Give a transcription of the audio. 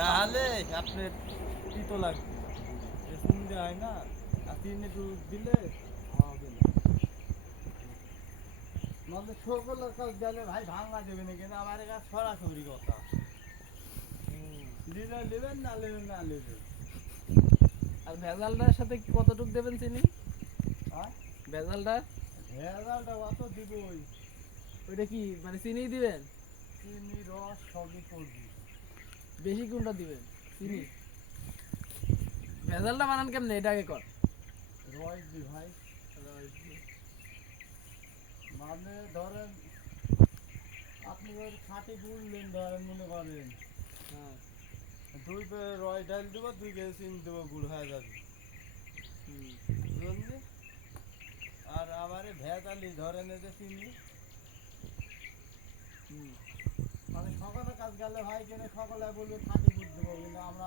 না হলে আপনার তিতো লাগবে, যে চুন দেওয়া হয় না, আর চিনি একটু দিলে হবে না। নাহলে সকলের কাছে গেলে ভাই ভাঙা দেবে না, কিন্তু আমার কাছে সরাসরি কথা। নিলে নেবেন, না নেবেন না নেবেন। আর ভেজালটার সাথে কতটুক দেবেন চিনি? আর ভেজালটা ভেজালটা অত দিবই, ওইটা কি মানে চিনি দিবেন? চিনি রস সবই করবি। বেশি কোনটা দিবেন? চিনি? ভেজালটা বানান কেমনে এটা আগে কর। রস দি ভাই, মানে ধরেন আপনি ওই খাঁটি গুড় নেন, ধরেন মনে করেন হ্যাঁ। 2 কেজি রস ডাল দেবো, 2 কেজি চিনি দেবো, গুড় হয়ে যাবে। হুম। বুঝলি? আর আমারে ভেজালি ধরেন এই যে চিনি, হুম। মানে সকালে কাজ গেলে ভাই, কিন্তু সকালে বলবে খাঁটি গুড় দেবো, কিন্তু আমরা